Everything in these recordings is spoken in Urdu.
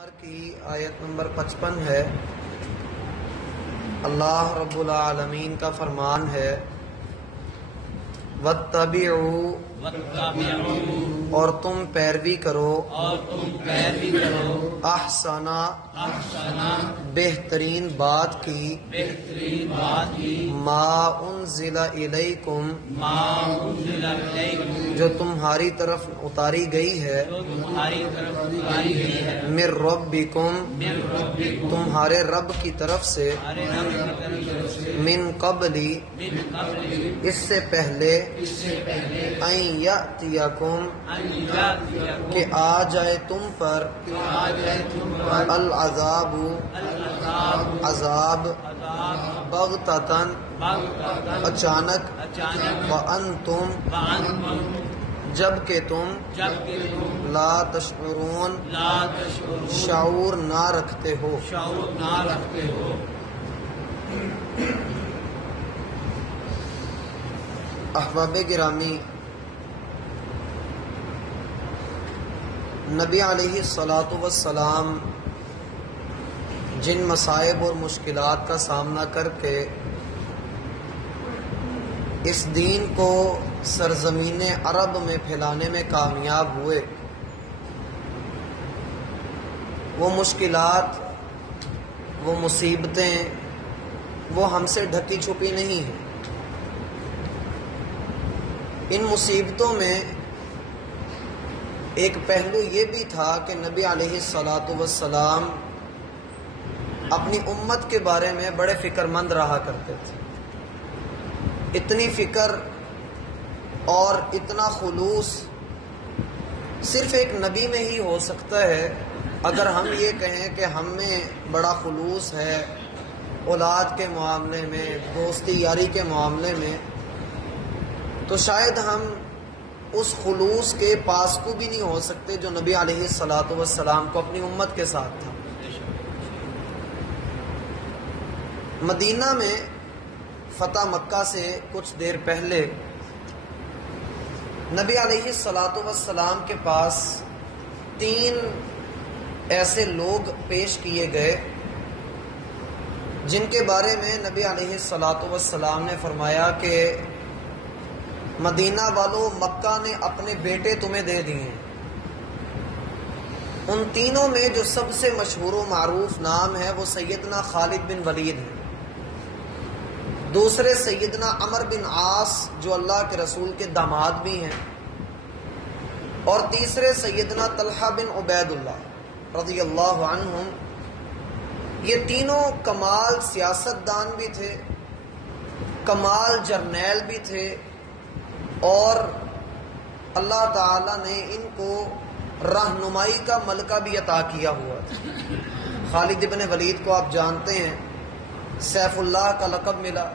عمر کی آیت نمبر 55 ہے۔ اللہ رب العالمین کا فرمان ہے وَاتَّبِعُوا اور تم پیروی کرو احسنا بہترین بات کی ما انزل الیکم جو تمہاری طرف اتاری گئی ہے من ربکم تمہارے رب کی طرف سے من قبلی اس سے پہلے ان یأتیکم کہ آ جائے تم پر العذاب عذاب بغتتاً اچانک وانتم جبکہ تم لا تشعرون شعور نہ رکھتے ہو۔ احباب گرامی، نبی علیہ الصلاۃ والسلام جن مصائب اور مشکلات کا سامنا کر کے اس دین کو سرزمین عرب میں پھیلانے میں کامیاب ہوئے، وہ مشکلات، وہ مصیبتیں، وہ ہم سے ڈھکی چھپی نہیں ہیں۔ ان مصیبتوں میں ایک پہلو یہ بھی تھا کہ نبی علیہ الصلاۃ والسلام اپنی امت کے بارے میں بڑے فکر مند رہا کرتے تھے۔ اتنی فکر اور اتنا خلوص صرف ایک نبی میں ہی ہو سکتا ہے۔ اگر ہم یہ کہیں کہ ہم میں بڑا خلوص ہے اولاد کے معاملے میں، دوستی یاری کے معاملے میں، تو شاید ہم اس خلوص کے پاس کو بھی نہیں ہو سکتے جو نبی علیہ الصلاۃ والسلام کو اپنی امت کے ساتھ تھا۔ مدینہ میں فتح مکہ سے کچھ دیر پہلے نبی علیہ الصلاۃ والسلام کے پاس 3 ایسے لوگ پیش کیے گئے جن کے بارے میں نبی علیہ الصلاۃ والسلام نے فرمایا کہ مدینہ والوں، مکہ نے اپنے بیٹے تمہیں دے دیے ہیں۔ ان تینوں میں جو سب سے مشہور و معروف نام ہے وہ سیدنا خالد بن ولید ہے، دوسرے سیدنا عمر بن عاص جو اللہ کے رسول کے داماد بھی ہیں، اور تیسرے سیدنا طلحہ بن عبید اللہ رضی اللہ عنہم۔ یہ تینوں کمال سیاستدان بھی تھے، کمال جرنیل بھی تھے، اور اللہ تعالیٰ نے ان کو رہنمائی کا ملکہ بھی عطا کیا ہوا تھا۔ خالد بن ولید کو آپ جانتے ہیں، سیف اللہ کا لقب ملا۔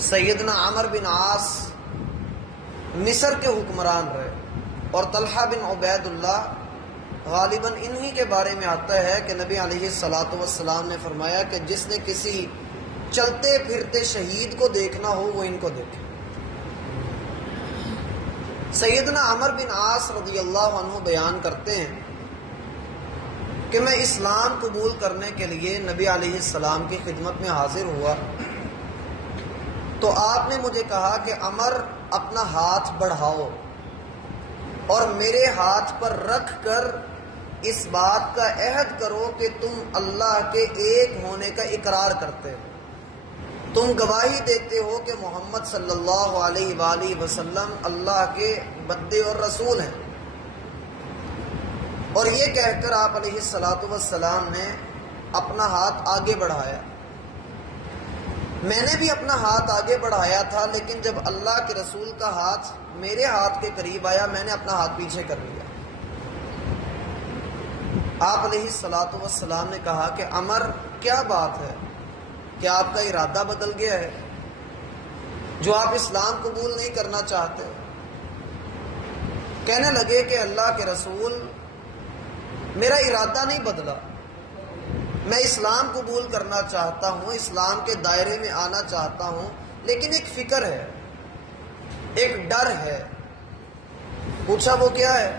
سیدنا عمر بن عاص مصر کے حکمران رہے، اور طلحہ بن عبید اللہ غالباً انہی کے بارے میں آتا ہے کہ نبی علیہ الصلاۃ والسلام نے فرمایا کہ جس نے کسی چلتے پھرتے شہید کو دیکھنا ہو وہ ان کو دیکھے۔ سیدنا عمر بن عاص رضی اللہ عنہ بیان کرتے ہیں کہ میں اسلام قبول کرنے کے لیے نبی علیہ السلام کی خدمت میں حاضر ہوا تو آپ نے مجھے کہا کہ عمر اپنا ہاتھ بڑھاؤ اور میرے ہاتھ پر رکھ کر اس بات کا عہد کرو کہ تم اللہ کے ایک ہونے کا اقرار کرتے ہو، تم گواہی دیتے ہو کہ محمد صلی اللہ علیہ وآلہ وسلم اللہ کے بندے اور رسول ہیں۔ اور یہ کہہ کر آپ علیہ الصلاۃ والسلام نے اپنا ہاتھ آگے بڑھایا۔ میں نے بھی اپنا ہاتھ آگے بڑھایا تھا، لیکن جب اللہ کے رسول کا ہاتھ میرے ہاتھ کے قریب آیا میں نے اپنا ہاتھ پیچھے کر لیا۔ آپ علیہ الصلاۃ والسلام نے کہا کہ عمر کیا بات ہے، کیا آپ کا ارادہ بدل گیا ہے جو آپ اسلام قبول نہیں کرنا چاہتے؟ کہنے لگے کہ اللہ کے رسول، میرا ارادہ نہیں بدلا، میں اسلام قبول کرنا چاہتا ہوں، اسلام کے دائرے میں آنا چاہتا ہوں، لیکن ایک فکر ہے، ایک ڈر ہے۔ پوچھا وہ کیا ہے؟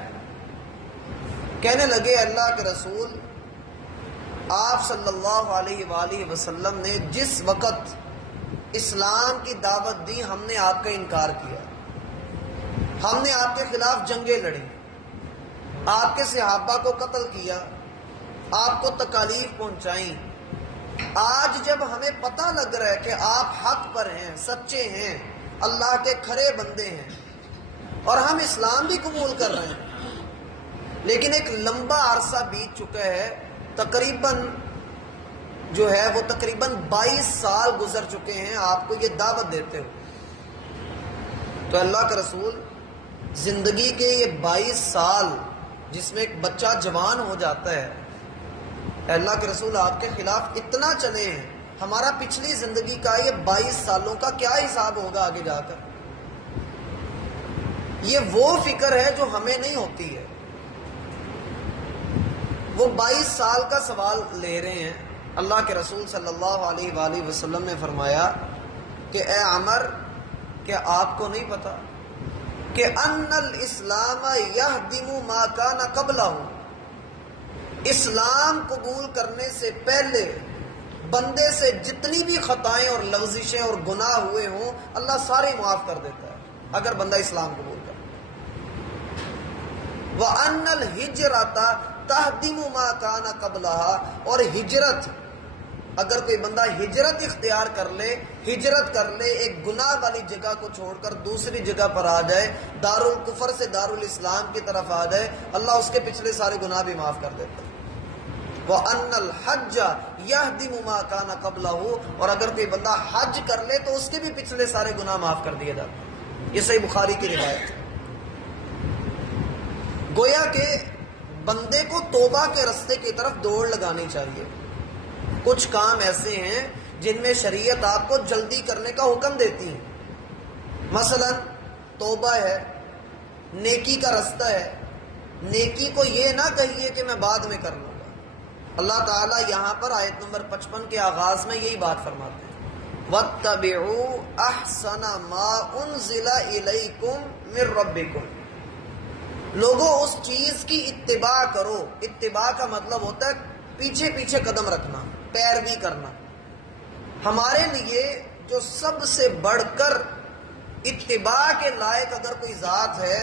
کہنے لگے اللہ کے رسول آپ صلی اللہ علیہ وآلہ وسلم نے جس وقت اسلام کی دعوت دی ہم نے آپ کا انکار کیا، ہم نے آپ کے خلاف جنگیں لڑی، آپ کے صحابہ کو قتل کیا، آپ کو تکالیف پہنچائیں۔ آج جب ہمیں پتہ لگ رہا ہے کہ آپ حق پر ہیں، سچے ہیں، اللہ کے کھرے بندے ہیں، اور ہم اسلام بھی قبول کر رہے ہیں، لیکن ایک لمبا عرصہ بیت چکا ہے، تقریباً جو ہے وہ تقریباً 22 سال گزر چکے ہیں آپ کو یہ دعوت دیتے ہو، تو اللہ کا رسول زندگی کے یہ 22 سال جس میں ایک بچہ جوان ہو جاتا ہے، اللہ کے رسول آپ کے خلاف اتنا چلے ہیں، ہمارا پچھلی زندگی کا یہ 22 سالوں کا کیا حساب ہوگا آگے جا کر؟ یہ وہ فکر ہے جو ہمیں نہیں ہوتی ہے۔ وہ 22 سال کا سوال لے رہے ہیں، اللہ کے رسول صلی اللہ علیہ وآلہ وسلم نے فرمایا کہ اے عمر، کیا آپ کو نہیں پتا کہ ان الاسلام یہدم ما کان قبلہ، اسلام قبول کرنے سے پہلے بندے سے جتنی بھی خطائیں اور لغزشیں اور گناہ ہوئے ہوں اللہ سارے معاف کر دیتا ہے اگر بندہ اسلام قبول کرے۔ وَأَنَّ الْهِجْرَةَ تَهْدِمُ مَا كَانَ قَبْلَهَا، اور ہجرت، اگر کوئی بندہ ہجرت اختیار کر لے، ہجرت کر لے، ایک گناہ والی جگہ کو چھوڑ کر دوسری جگہ پر آ جائے، دارالکفر سے دارالاسلام کی طرف آ جائے، اللہ اس کے پچھلے سارے گناہ بھی معاف کر دیتا ہے۔ وَأَنَّ الْحَجَّ يَهْدِمُ مَا كَانَ قَبْلَهُ، اور اگر کوئی بندہ حج کر لے تو اس کے بھی پچھلے سارے گناہ معاف کر دیے جاتے ہیں۔ یہ صحیح بخاری کی روایت ہے۔ گویا کہ بندے کو توبہ کے رستے کی طرف دوڑ لگانی چاہیے۔ کچھ کام ایسے ہیں جن میں شریعت آپ کو جلدی کرنے کا حکم دیتی ہے، مثلا توبہ ہے، نیکی کا رستہ ہے، نیکی کو یہ نہ کہیے کہ میں بعد میں کر لوں گا۔ اللہ تعالیٰ یہاں پر آیت نمبر 55 کے آغاز میں یہی بات فرماتے ہیں، وَاتَّبِعُوا أَحْسَنَ مَا أُنزِلَ إِلَيْكُم مِّن رَّبِّكُم، لوگوں اس چیز کی اتباع کرو۔ اتباع کا مطلب ہوتا ہے پیچھے پیچھے قدم رکھنا، پیروی کرنا۔ ہمارے لیے جو سب سے بڑھ کر اتباع کے لائق اگر کوئی ذات ہے،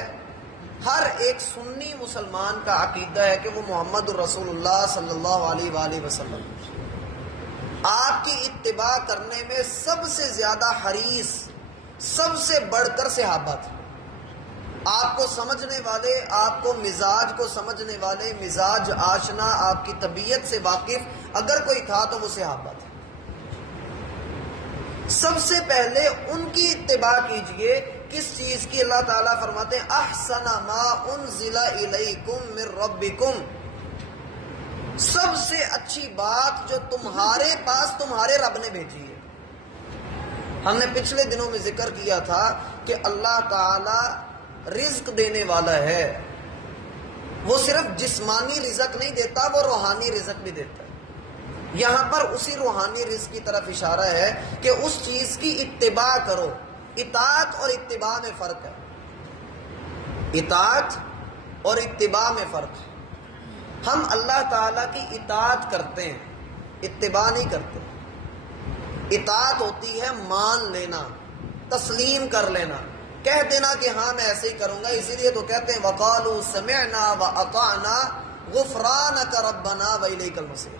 ہر ایک سنی مسلمان کا عقیدہ ہے کہ وہ محمد الرسول اللہ صلی اللہ علیہ وآلہ وسلم، آپ کی اتباع کرنے میں سب سے زیادہ حریص، سب سے بڑھ کر صحابہ تھے۔ آپ کو سمجھنے والے، آپ کو مزاج کو سمجھنے والے، مزاج آشنا، آپ کی طبیعت سے واقف اگر کوئی تھا تو وہ صحابہ تھے۔ سب سے پہلے ان کی اتباع کیجئے۔ کس چیز کی؟ اللہ تعالیٰ فرماتے ہیں احسن ما انزل الیکم من ربکم، سب سے اچھی بات جو تمہارے پاس تمہارے رب نے بھیجی ہے۔ ہم نے پچھلے دنوں میں ذکر کیا تھا کہ اللہ تعالیٰ رزق دینے والا ہے، وہ صرف جسمانی رزق نہیں دیتا، وہ روحانی رزق بھی دیتا ہے۔ یہاں پر اسی روحانی رزق کی طرف اشارہ ہے کہ اس چیز کی اتباع کرو۔ اطاعت اور اتباع میں فرق ہے، اطاعت اور اتباع میں فرق ہے۔ ہم اللہ تعالیٰ کی اطاعت کرتے ہیں، اتباع نہیں کرتے۔ اطاعت ہوتی ہے مان لینا، تسلیم کر لینا، کہہ دینا کہ ہاں میں ایسے ہی کروں گا۔ اسی لیے تو کہتے ہیں وَقَالُوا سَمِعْنَا وَأَطَعْنَا غُفْرَانَكَ رَبَّنَا وَإِلَيْكَ الْمَصِيرُ،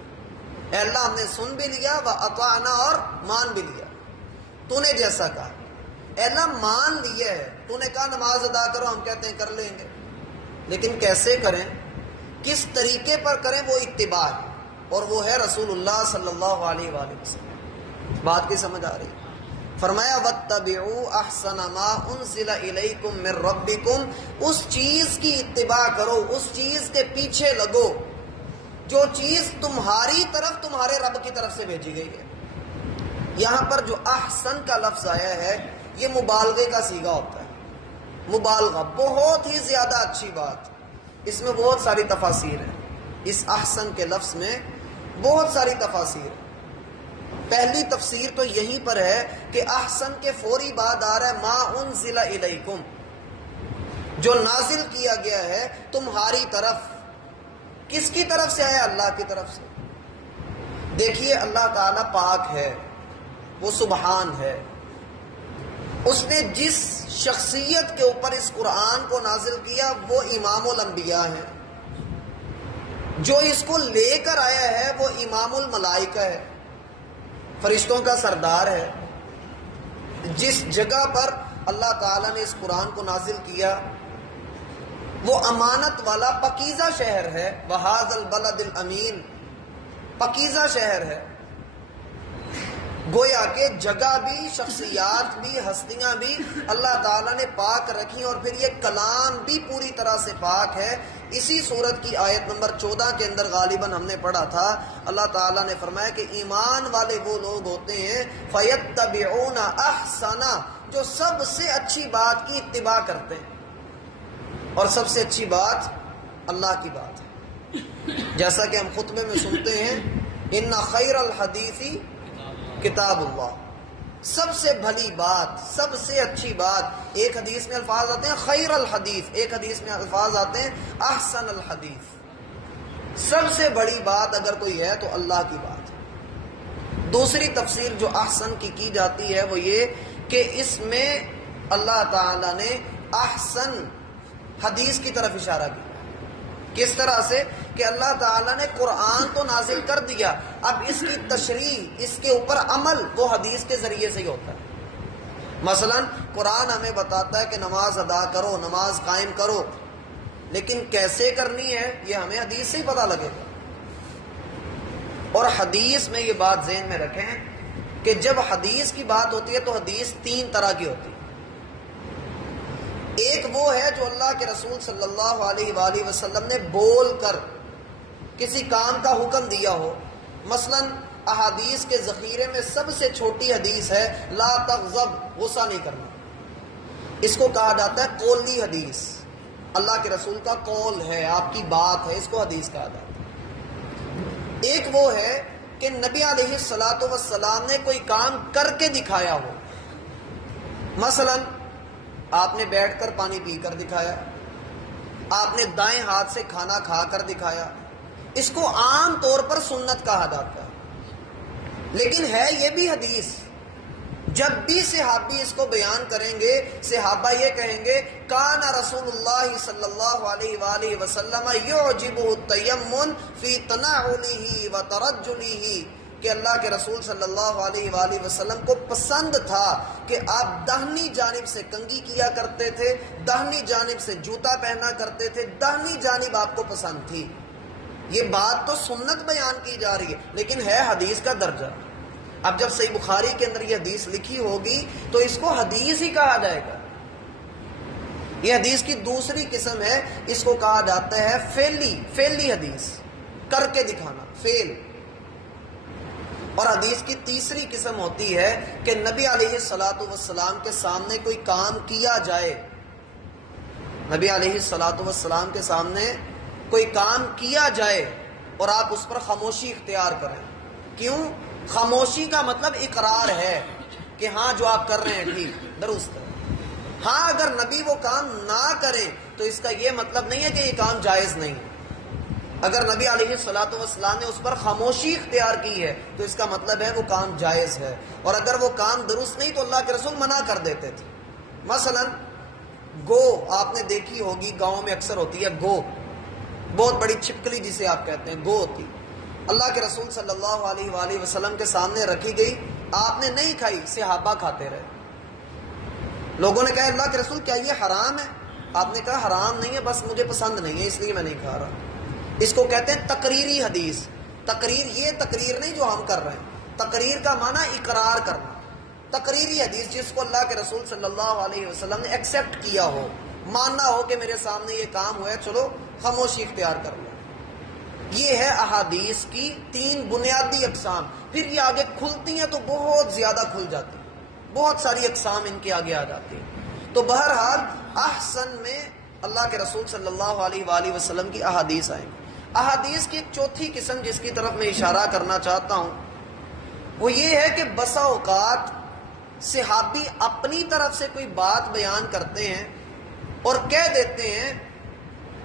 اے اللہ ہم نے سن بھی لیا، وَأَطَعْنَا، اور مان بھی لیا، تو نے جیسا کہا۔ اے اللہ مان لیا ہے، تو نے کہا نماز ادا کرو، ہم کہتے ہیں کر لیں گے، لیکن کیسے کریں، کس طریقے پر کریں، وہ اتباع ہے، اور وہ ہے رسول اللہ صلی اللہ علیہ وآلہ وسلم۔ بات کی سمجھ آ رہی ہے؟ فرمایا وَاتَّبِعُوا أَحْسَنَ مَا أُنزِلَ إِلَيْكُم مِّن رَّبِّكُم، اس چیز کی اتباع کرو، اس چیز کے پیچھے لگو جو چیز تمہاری طرف تمہارے رب کی طرف سے بھیجی گئی ہے۔ یہاں پر جو احسن کا لفظ آیا ہے یہ مبالغے کا صیغہ ہوتا ہے، مبالغہ، بہت ہی زیادہ اچھی بات۔ اس میں بہت ساری تفاسیر ہیں، اس احسن کے لفظ میں بہت ساری تفاسیر ہیں۔ پہلی تفسیر تو یہیں پر ہے کہ احسن کے فوری بعد آ رہا ہے ما انزل الیکم، جو نازل کیا گیا ہے تمہاری طرف، کس کی طرف سے آیا؟ اللہ کی طرف سے۔ دیکھیے اللہ تعالیٰ پاک ہے، وہ سبحان ہے، اس نے جس شخصیت کے اوپر اس قرآن کو نازل کیا وہ امام الانبیاء ہے، جو اس کو لے کر آیا ہے وہ امام الملائکہ ہے، فرشتوں کا سردار ہے۔ جس جگہ پر اللہ تعالیٰ نے اس قرآن کو نازل کیا وہ امانت والا پاکیزہ شہر ہے، وَهَذَا الْبَلَدِ الْأَمِينَ، پاکیزہ شہر ہے۔ گویا کہ جگہ بھی، شخصیات بھی، ہستیاں بھی اللہ تعالیٰ نے پاک رکھی، اور پھر یہ کلام بھی پوری طرح سے پاک ہے۔ اسی سورت کی آیت نمبر 14 کے اندر غالباً ہم نے پڑھا تھا، اللہ تعالیٰ نے فرمایا کہ ایمان والے وہ لوگ ہوتے ہیں فَيَتَّبِعُونَ أَحْسَنَ، جو سب سے اچھی بات کی اتباع کرتے ہیں، اور سب سے اچھی بات اللہ کی بات ہے۔ جیسا کہ ہم خطبے میں سنتے ہیں ان خیر الحدیث کتاب اللہ، سب سے بھلی بات، سب سے اچھی بات۔ ایک حدیث میں الفاظ آتے ہیں خیر الحدیث، ایک حدیث میں الفاظ آتے ہیں احسن الحدیث۔ سب سے بڑی بات اگر کوئی ہے تو اللہ کی بات ہے۔ دوسری تفسیر جو احسن کی جاتی ہے وہ یہ کہ اس میں اللہ تعالی نے احسن حدیث کی طرف اشارہ کیا۔ کس طرح سے کہ اللہ تعالیٰ نے قرآن تو نازل کر دیا، اب اس کی تشریح، اس کے اوپر عمل وہ حدیث کے ذریعے سے ہی ہوتا ہے۔ مثلا قرآن ہمیں بتاتا ہے کہ نماز ادا کرو، نماز قائم کرو، لیکن کیسے کرنی ہے یہ ہمیں حدیث سے ہی پتہ لگے گا۔ اور حدیث میں یہ بات ذہن میں رکھیں کہ جب حدیث کی بات ہوتی ہے تو حدیث تین طرح کی ہوتی ہے۔ ایک وہ ہے جو اللہ کے رسول صلی اللہ علیہ وآلہ وسلم نے بول کر کسی کام کا حکم دیا ہو۔ مثلا احادیث کے ذخیرے میں سب سے چھوٹی حدیث ہے لا تغضب، غصہ نہیں کرنا، اس کو کہا جاتا ہے قولی حدیث، اللہ کے رسول کا قول ہے، آپ کی بات ہے، اس کو حدیث کہا جاتا ہے۔ ایک وہ ہے کہ نبی علیہ الصلوۃ والسلام نے کوئی کام کر کے دکھایا ہو، مثلا آپ نے بیٹھ کر پانی پی کر دکھایا، آپ نے دائیں ہاتھ سے کھانا کھا کر دکھایا، اس کو عام طور پر سنت کہا جاتا ہے، لیکن ہے یہ بھی حدیث۔ جب بھی صحابی اس کو بیان کریں گے، صحابہ یہ کہیں گے کان رسول اللہ صلی اللہ علیہ وآلہ وسلم یعجبہ التیمم فی تنعلہ وترجلہ، کہ اللہ کے رسول صلی اللہ علیہ وآلہ وسلم کو پسند تھا کہ آپ داہنی جانب سے کنگھی کیا کرتے تھے، داہنی جانب سے جوتا پہنا کرتے تھے، داہنی جانب آپ کو پسند تھی۔ یہ بات تو سنت بیان کی جا رہی ہے لیکن ہے حدیث کا درجہ۔ اب جب صحیح بخاری کے اندر یہ حدیث لکھی ہوگی تو اس کو حدیث ہی کہا جائے گا۔ یہ حدیث کی دوسری قسم ہے، اس کو کہا جاتا ہے فعلی حدیث، کر کے دکھانا، فعل۔ اور حدیث کی تیسری قسم ہوتی ہے کہ نبی علیہ الصلوۃ والسلام کے سامنے کوئی کام کیا جائے، نبی علیہ الصلوۃ والسلام کے سامنے کوئی کام کیا جائے اور آپ اس پر خاموشی اختیار کریں۔ کیوں؟ خاموشی کا مطلب اقرار ہے کہ ہاں جو آپ کر رہے ہیں ٹھیک، درست ہے۔ ہاں اگر نبی وہ کام نہ کریں تو اس کا یہ مطلب نہیں ہے کہ یہ کام جائز نہیں ہے۔ اگر نبی علیہ الصلوۃ والسلام نے اس پر خاموشی اختیار کی ہے تو اس کا مطلب ہے وہ کام جائز ہے، اور اگر وہ کام درست نہیں تو اللہ کے رسول منع کر دیتے تھے۔ مثلا گو آپ نے دیکھی ہوگی، گاؤں میں اکثر ہوتی ہے گو، بہت بڑی چھپکلی جسے آپ کہتے ہیں، گو ہوتی، اللہ کے رسول صلی اللہ علیہ وآلہ وسلم کے سامنے رکھی گئی، آپ نے نہیں کھائی، صحابہ کھاتے رہے۔ لوگوں نے کہا اللہ کے رسول کیا یہ حرام ہے؟ آپ نے کہا حرام نہیں ہے، بس مجھے پسند نہیں ہے اس لیے میں نہیں کھا رہا۔ اس کو کہتے ہیں تقریری حدیث۔ تقریر یہ تقریر نہیں جو ہم کر رہے ہیں، تقریر کا معنی اقرار کرنا۔ تقریری حدیث جس کو اللہ کے رسول صلی اللہ علیہ وسلم نے ایکسیپٹ کیا ہو، ماننا ہو کہ میرے سامنے یہ کام ہوا ہے، چلو خاموشی اختیار کر لو۔ یہ ہے احادیث کی تین بنیادی اقسام۔ پھر یہ آگے کھلتی ہیں تو بہت زیادہ کھل جاتی ہیں، بہت ساری اقسام ان کے آگے آ جاتی ہیں۔ تو بہرحال احسن میں اللہ کے رسول صلی اللہ علیہ وآلہ وسلم کی احادیث آئیں گی۔ احادیث کی ایک چوتھی قسم جس کی طرف میں اشارہ کرنا چاہتا ہوں وہ یہ ہے کہ بسا اوقات صحابی اپنی طرف سے کوئی بات بیان کرتے ہیں اور کہہ دیتے ہیں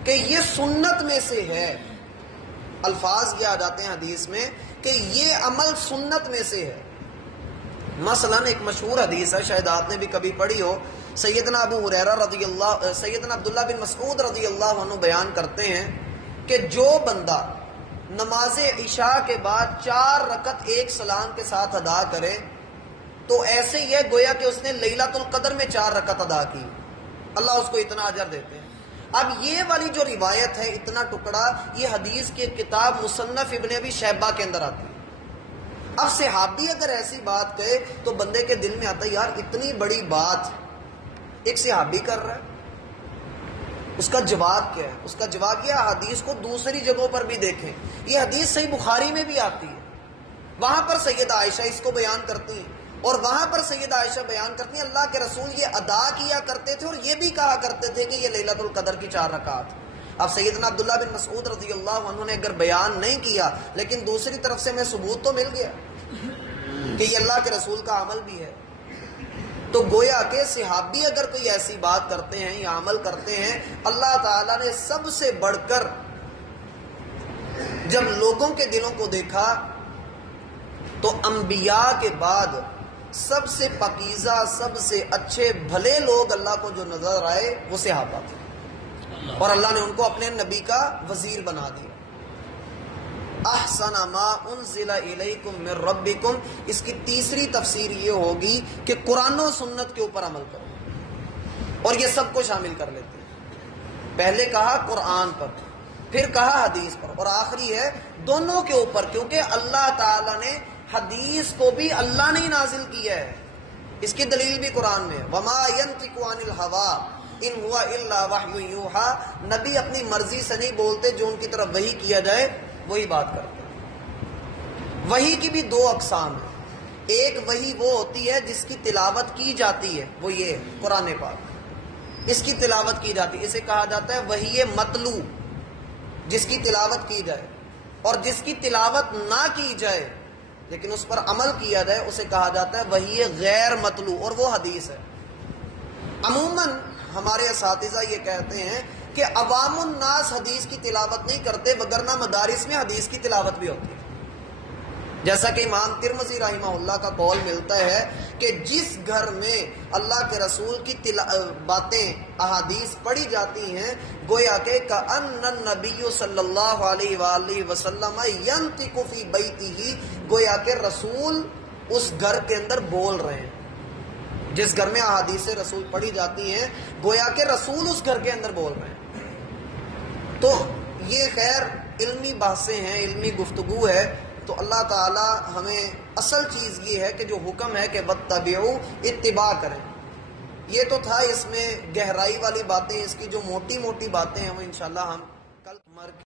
کہ یہ سنت میں سے ہے، الفاظ یہ آ جاتے ہیں حدیث میں کہ یہ عمل سنت میں سے ہے. مثلا ایک مشہور حدیث ہے، شاید آپ نے بھی کبھی پڑھی ہو. سیدنا سیدنا عبداللہ بن مسعود رضی اللہ عنہ بیان کرتے ہیں کہ جو بندہ نماز عشاء کے بعد 4 رکعت ایک سلام کے ساتھ ادا کرے تو ایسے ہی ہے گویا کہ اس نے لیلۃ القدر میں 4 رکعت ادا کی، اللہ اس کو اتنا اجر دیتے ہیں. اب یہ والی جو روایت ہے، اتنا ٹکڑا، یہ حدیث کی ایک کتاب مصنف ابن ابی شیبہ کے اندر آتی ہے. اب صحابی اگر ایسی بات کہے تو بندے کے دل میں آتا ہے یار اتنی بڑی بات ایک صحابی کر رہا ہے، اس کا جواب کیا ہے؟ اس کا جواب یہ حدیث کو دوسری جگہوں پر بھی دیکھیں. یہ حدیث صحیح بخاری میں بھی آتی ہے، وہاں پر سیدہ عائشہ اس کو بیان کرتی ہیں، اور وہاں پر سیدہ عائشہ بیان کرتی ہیں اللہ کے رسول یہ ادا کیا کرتے تھے اور یہ بھی کہا کرتے تھے کہ یہ لیلۃ القدر کی 4 رکعات. اب سیدنا عبداللہ بن مسعود رضی اللہ عنہ نے اگر بیان نہیں کیا، لیکن دوسری طرف سے میں ثبوت تو مل گیا کہ یہ اللہ کے رسول کا عمل بھی ہے. تو گویا کہ صحابی اگر کوئی ایسی بات کرتے ہیں یا عمل کرتے ہیں، اللہ تعالیٰ نے سب سے بڑھ کر جب لوگوں کے دلوں کو دیکھا تو انبیاء کے بعد سب سے پاکیزہ، سب سے اچھے بھلے لوگ اللہ کو جو نظر آئے وہ صحابہ تھے، اور اللہ نے ان کو اپنے نبی کا وزیر بنا دیا. احسن ما انزل الیکم من ربکم، اس کی تیسری تفسیر یہ ہوگی کہ قرآن و سنت کے اوپر عمل کرو، اور یہ سب کو شامل کر لیتے ہیں. پہلے کہا قرآن پر، پھر کہا حدیث پر، اور آخری ہے دونوں کے اوپر، کیونکہ اللہ تعالیٰ نے حدیث کو بھی اللہ نے نازل کیا ہے. اس کی دلیل بھی قرآن میں ہے، وما ينطق عن الهوى ان هو الا وحی یوحى. نبی اپنی مرضی سے نہیں بولتے، جو ان کی طرف وحی کیا جائے وہی بات کرتے ہیں. وحی کی بھی 2 اقسام ہیں. ایک وحی وہ ہوتی ہے جس کی تلاوت کی جاتی ہے، وہ یہ قرآن پاک، اس کی تلاوت کی جاتی ہے، اسے کہا جاتا ہے وحی متلو، جس کی تلاوت کی جائے. اور جس کی تلاوت نہ کی جائے لیکن اس پر عمل کیا جائے اسے کہا جاتا ہے وحی غیر متلو، اور وہ حدیث ہے. عموماً ہمارے اساتذہ یہ کہتے ہیں کہ عوام الناس حدیث کی تلاوت نہیں کرتے، وگرنہ مدارس میں حدیث کی تلاوت بھی ہوتی ہے. جیسا کہ امام ترمذی رحمہ اللہ کا قول ملتا ہے کہ جس گھر میں اللہ کے رسول کی باتیں احادیث پڑھی جاتی ہیں، گویا کہ کأن النبی صلی اللہ علیہ وآلہ وسلم ینطق فی بیتہ، گویا کہ رسول اس گھر کے اندر بول رہے ہیں. جس گھر میں احادیث رسول پڑھی جاتی ہیں گویا کہ رسول اس گھر کے اندر بول رہے ہیں. تو یہ خیر علمی بحثیں ہیں، علمی گفتگو ہے. تو اللہ تعالی ہمیں اصل چیز یہ ہے کہ جو حکم ہے کہ واتبعوا، اتباع کریں. یہ تو تھا اس میں گہرائی والی باتیں، اس کی جو موٹی موٹی باتیں ہیں وہ انشاءاللہ ہم کل